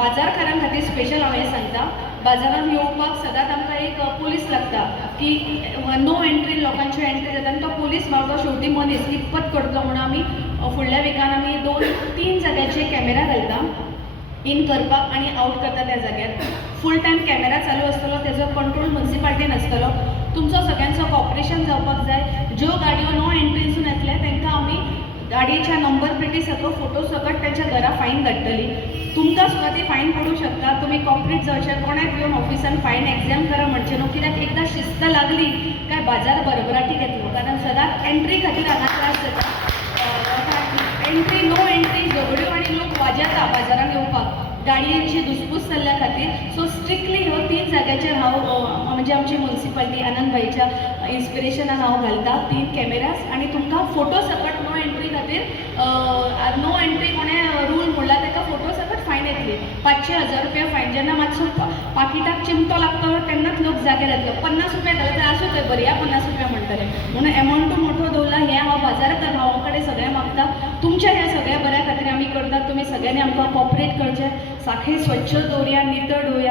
बाजारकारां खातीर स्पेशल हांव हें सांगता, बाजारांत येवपाक सदांच आमकां एक पुलीस लागता की नो एंट्री, लोकांच्यो एंट्री जाता आनी तो पुलीस मारता शेवटी मनीस कितपत करतलो म्हणून आमी फुडल्या विकान आमी 2-3 जाग्याचेर कॅमेरा घालता इन करपाक आनी आउट करता त्या जाग्यार. फूल टायम कॅमेरा चालू आसतलो, तेजो कंट्रोल म्युनिसिपालिटीन आसतलो. तुमचो सगळ्यांचो कॉपरेशन जावपाक जाय. ज्यो गाडयो नो एंट्रीसून येतले तांकां आमी गाडयेच्या नंबर प्लेटी सकट फोटो सकट त्यांच्या घरा फायन धाडटली. तुमकां सुद्दां ती फायन पडूंक शकता. तुमी कॉपरेट जावचे, कोणाक येवन ऑफिसान फायन एग्जाम करा म्हणचे न्हू, कित्याक एकदां शिस्त लागली काय बाजार भरभराटीक येतलो. कारण सदांच एंट्री खातीर हांगा त्रास जाता. एंट्री नो एंट्री झगड्यो आनी लोक वाजेता बाजारान येवपाक गाडयेची धुसपूस जाल्ल्या खातीर. सो स्ट्रिक्टली ह्यो 3 जाग्याचेर हांव म्हणजे आमची म्युनिसिपालिटी आनंदभाईच्या इन्स्पिरेशनान हांव घालता 3 कॅमेराज. आनी तुमकां फोटो सकट नो एंट्री खातीर नो एंट्री कोणें रूल मोडला ताका फोटो सकट फायन येतली. 500-1000 रुपया फायन. जेन्ना मातसो पाकिटाक चिमटो लागता तेन्नाच लोक जाग्यार येतलो. 50 रुपया घालता तर आसूं थंय बरी 50 रुपया म्हणटले म्हणून एमावंट मोठो दवरला. हें हांव बाजाराकार भावा कडेन सगळें मागता. तुमच्या ह्या सगळ्या बऱ्या खातीर आमी करतात. तुमी सगळ्यांनी आमकां कॉपरेट करचें. साखळी स्वच्छ दवरया, नितळ दवरया.